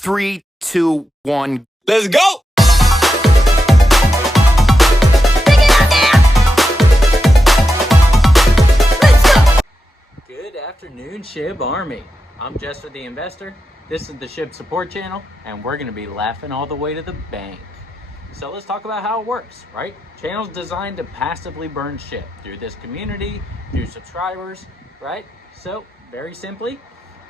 3, 2, 1. Let's go! Good afternoon, Shib Army. I'm Jester the Investor. This is the Shib support channel, and we're going to be laughing all the way to the bank. So let's talk about how it works, right? Channel's designed to passively burn Shib through this community, through subscribers, right? So very simply,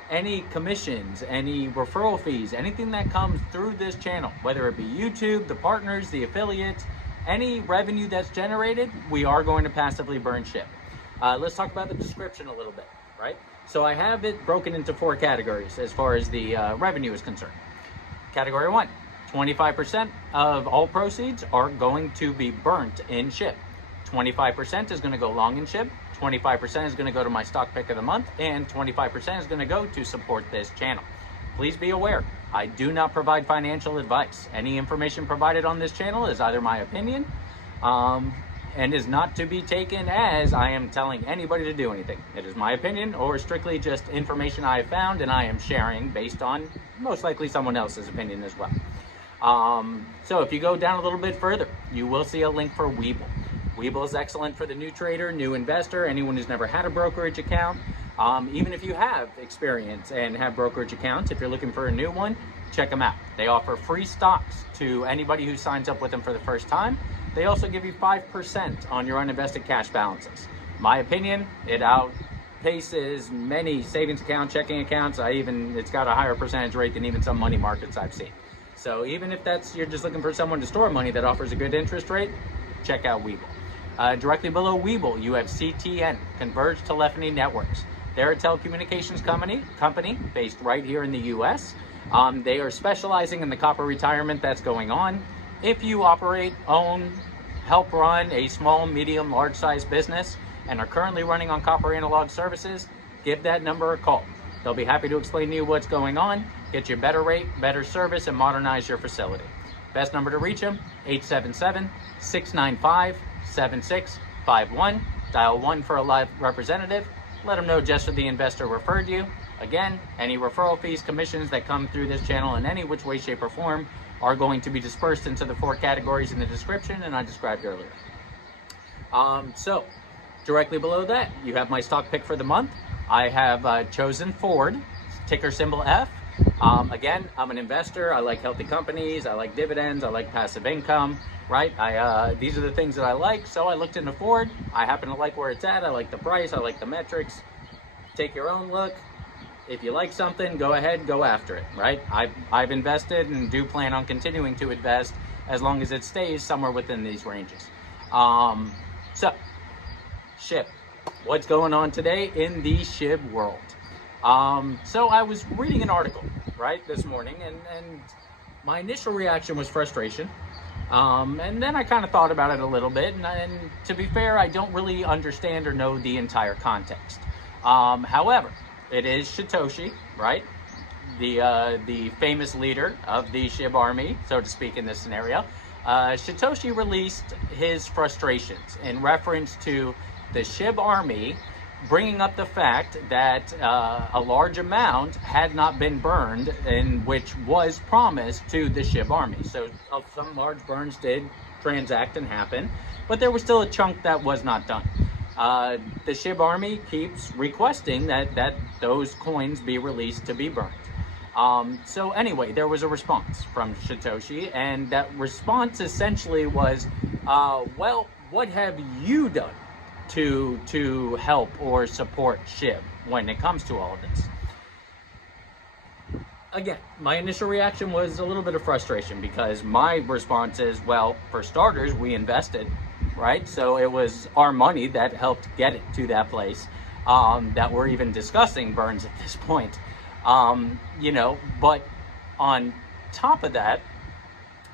any commissions, any referral fees, anything that comes through this channel, whether it be YouTube, the partners, the affiliates, any revenue that's generated, we are going to passively burn Shib. Let's talk about the description a little bit, right? So I have it broken into 4 categories as far as the revenue is concerned. Category 1, 25% of all proceeds are going to be burnt in Shib. 25% is going to go long in Shib, 25% is going to go to my stock pick of the month, and 25% is going to go to support this channel. Please be aware, I do not provide financial advice. Any information provided on this channel is either my opinion, and is not to be taken as I am telling anybody to do anything. It is my opinion, or strictly just information I have found and I am sharing based on most likely someone else's opinion as well. So if you go down a little bit further, you will see a link for Webull. Webull is excellent for the new trader, new investor, anyone who's never had a brokerage account. Even if you have experience and have brokerage accounts, if you're looking for a new one, check them out. They offer free stocks to anybody who signs up with them for the first time. They also give you 5% on your uninvested cash balances. My opinion, it outpaces many savings account, checking accounts. It's got a higher percentage rate than even some money markets I've seen. So even if you're just looking for someone to store money that offers a good interest rate, check out Webull. Directly below Webull, you have CTN, Converged Telephony Networks. They're a telecommunications company based right here in the US. They are specializing in the copper retirement that's going on. If you operate, own, help run a small, medium, large size business and are currently running on copper analog services, give that number a call. They'll be happy to explain to you what's going on, get you a better rate, better service, and modernize your facility. Best number to reach them, 877-695-7651. Dial 1 for a live representative. Let them know Jester the Investor referred you. Again, any referral fees, commissions that come through this channel in any which way, shape, or form are going to be dispersed into the 4 categories in the description and I described earlier. So directly below that, you have my stock pick for the month. I have chosen Ford, ticker symbol F. Again, I'm an investor. I like healthy companies. I like dividends. I like passive income, right? These are the things that I like. So I looked into Ford. I happen to like where it's at. I like the price. I like the metrics. Take your own look. If you like something, go ahead, go after it, right? I've invested and do plan on continuing to invest as long as it stays somewhere within these ranges. So, Shib. What's going on today in the Shib world? So I was reading an article, right, this morning, and my initial reaction was frustration. And then I kind of thought about it a little bit, and to be fair, I don't really understand or know the entire context. However, it is Shytoshi, right? The famous leader of the Shib army, so to speak, in this scenario. Shytoshi released his frustrations in reference to the Shib army bringing up the fact that a large amount had not been burned, in which was promised to the Shib army. So some large burns did transact and happen, but there was still a chunk that was not done. The Shib army keeps requesting that those coins be released to be burned. So anyway, there was a response from Shytoshi, and that response essentially was, well, what have you done to help or support Shib when it comes to all of this? Again, my initial reaction was a little bit of frustration because my response is, well, for starters, we invested, right? So it was our money that helped get it to that place, that we're even discussing burns at this point. But on top of that,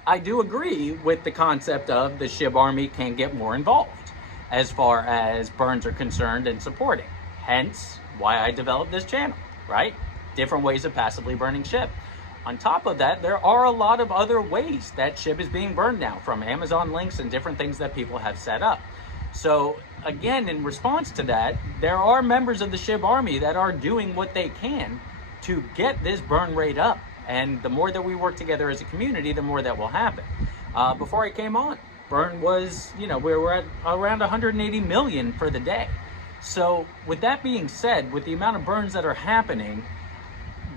I do agree with the concept of the Shib army can get more involved as far as burns are concerned and supporting. Hence why I developed this channel, right? Different ways of passively burning Shib. On top of that, there are a lot of other ways that Shib is being burned now, from Amazon links and different things that people have set up. So again, in response to that, there are members of the Shib army that are doing what they can to get this burn rate up And the more that we work together as a community, the more that will happen. Before I came on, burn was, we were at around 180 million for the day. So with that being said, with the amount of burns that are happening,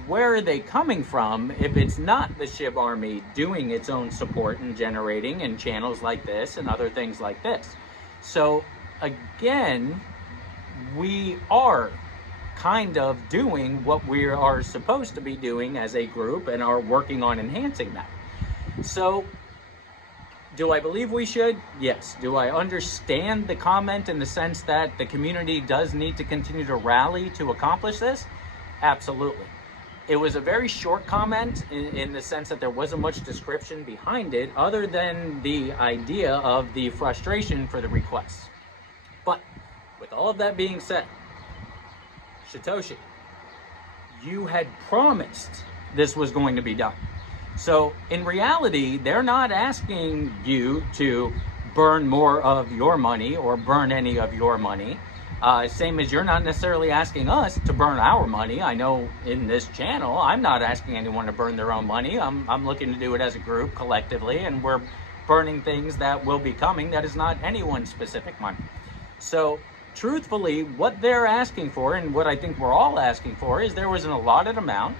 where are they coming from if it's not the Shib Army doing its own support and generating in channels like this and other things like this? So again, we are kind of doing what we are supposed to be doing as a group and are working on enhancing that. So do I believe we should? Yes. Do I understand the comment in the sense that the community does need to continue to rally to accomplish this? Absolutely. It was a very short comment in the sense that there wasn't much description behind it other than the idea of the frustration for the requests. But with all of that being said, Shytoshi, you had promised this was going to be done. So in reality, they're not asking you to burn more of your money or burn any of your money. Same as you're not necessarily asking us to burn our money. I know in this channel, I'm not asking anyone to burn their own money. I'm looking to do it as a group collectively, and we're burning things that will be coming that is not anyone's specific money. So truthfully, what they're asking for, and what I think we're all asking for, is there was an allotted amount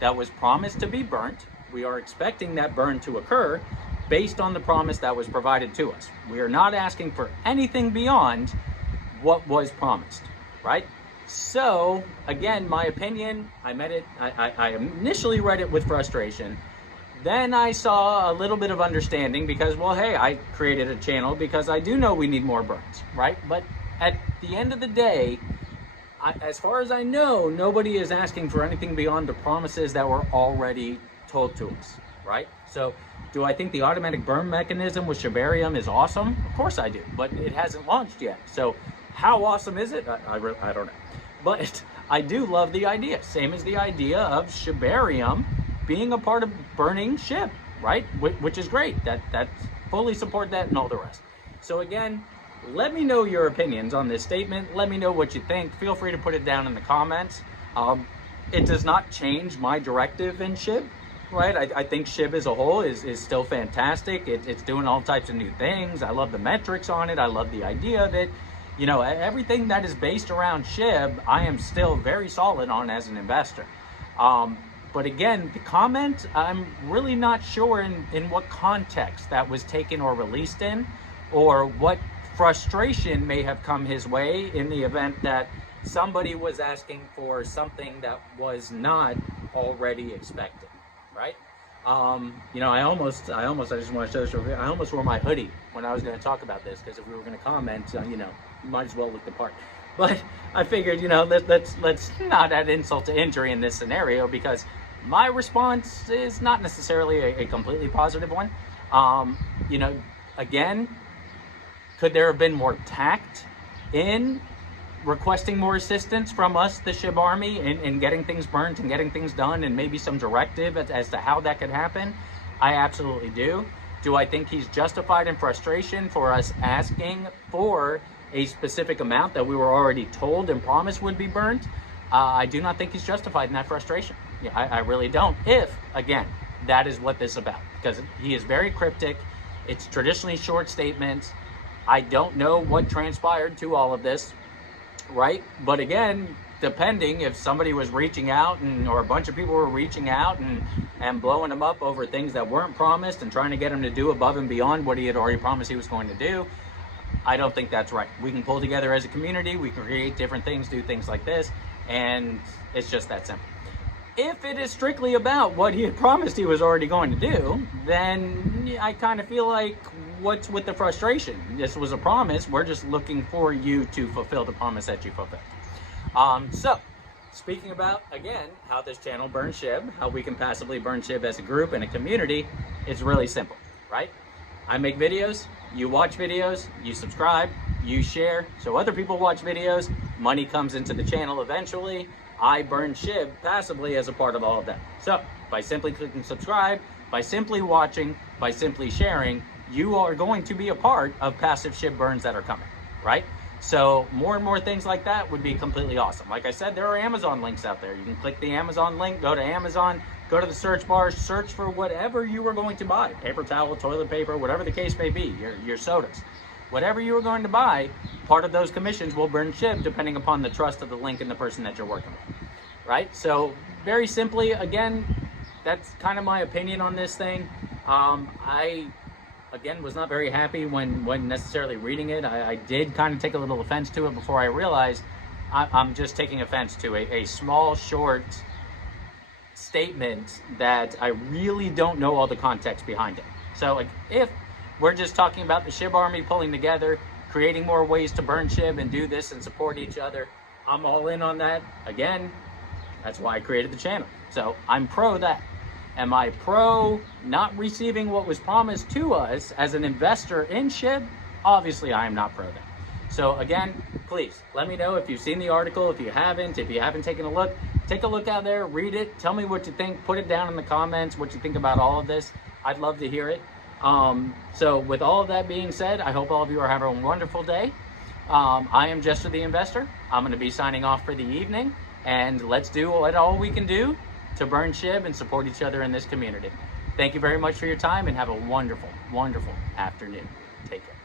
that was promised to be burnt. We are expecting that burn to occur based on the promise that was provided to us. We are not asking for anything beyond what was promised, right? So again, my opinion, I initially read it with frustration. Then I saw a little bit of understanding because, well, hey, I created a channel because I do know we need more burns, right? But at the end of the day, as far as I know, nobody is asking for anything beyond the promises that were already told to us, right? So do I think the automatic burn mechanism with Shibarium is awesome? Of course I do, but it hasn't launched yet. So how awesome is it? I don't know. But I do love the idea. Same as the idea of Shibarium being a part of burning Shib, right? Which is great. That's fully support that and all the rest. So again, let me know your opinions on this statement. Let me know what you think. Feel free to put it down in the comments. It does not change my directive in Shib, right? I think Shib as a whole is still fantastic. It's doing all types of new things. I love the metrics on it. I love the idea of it. Everything that is based around Shib, I am still very solid on as an investor. But again, the comment, I'm really not sure in what context that was taken or released in, or what frustration may have come his way in the event that somebody was asking for something that was not already expected, right? I just want to show, I almost wore my hoodie when I was going to talk about this, because if we were going to comment, might as well look the part. But I figured, let's not add insult to injury in this scenario, because my response is not necessarily a completely positive one. Again, could there have been more tact in requesting more assistance from us, the Shib Army, in getting things burnt and getting things done, and maybe some directive as to how that could happen? I absolutely do. Do I think he's justified in frustration for us asking for a specific amount that we were already told and promised would be burnt? I do not think he's justified in that frustration. Yeah, I really don't. If, again, that is what this is about, because he is very cryptic. It's traditionally short statements. I don't know what transpired to all of this, right? But again, depending if somebody was reaching out or a bunch of people were reaching out and blowing him up over things that weren't promised and trying to get him to do above and beyond what he had already promised he was going to do, I don't think that's right. We can pull together as a community, we can create different things, do things like this, and it's just that simple. If it is strictly about what he had promised he was already going to do, then I kind of feel like, what's with the frustration? This was a promise. We're just looking for you to fulfill the promise that you fulfilled. So, speaking about, again, how this channel burns Shib, how we can passively burn Shib as a group and a community, it's really simple, right? I make videos, you watch videos, you subscribe, you share, so other people watch videos, money comes into the channel eventually. I burn Shib passively as a part of all of that. So, by simply clicking subscribe, by simply watching, by simply sharing, you are going to be a part of passive Shib burns that are coming, right? So more and more things like that would be completely awesome. Like I said, there are Amazon links out there. You can click the Amazon link, go to Amazon, go to the search bar, search for whatever you were going to buy, paper towel, toilet paper, whatever the case may be, your sodas. Whatever you were going to buy, part of those commissions will burn Shib depending upon the trust of the link and the person that you're working with, right? So very simply, again, that's kind of my opinion on this thing. I, again, was not very happy when necessarily reading it. I did kind of take a little offense to it before I realized I'm just taking offense to a small, short statement that I really don't know all the context behind it. So like, if we're just talking about the Shib army pulling together, creating more ways to burn Shib and do this and support each other, I'm all in on that. Again, that's why I created the channel. So I'm pro that. Am I pro not receiving what was promised to us as an investor in Shib? Obviously, I am not pro that. So again, please let me know if you've seen the article. If you haven't taken a look, take a look out there, read it, tell me what you think, put it down in the comments, what you think about all of this. I'd love to hear it. So with all of that being said, I hope all of you are having a wonderful day. I am Jester the Investor. I'm going to be signing off for the evening, and let's do all we can do to burn Shib and support each other in this community. Thank you very much for your time, and have a wonderful, wonderful afternoon. Take care.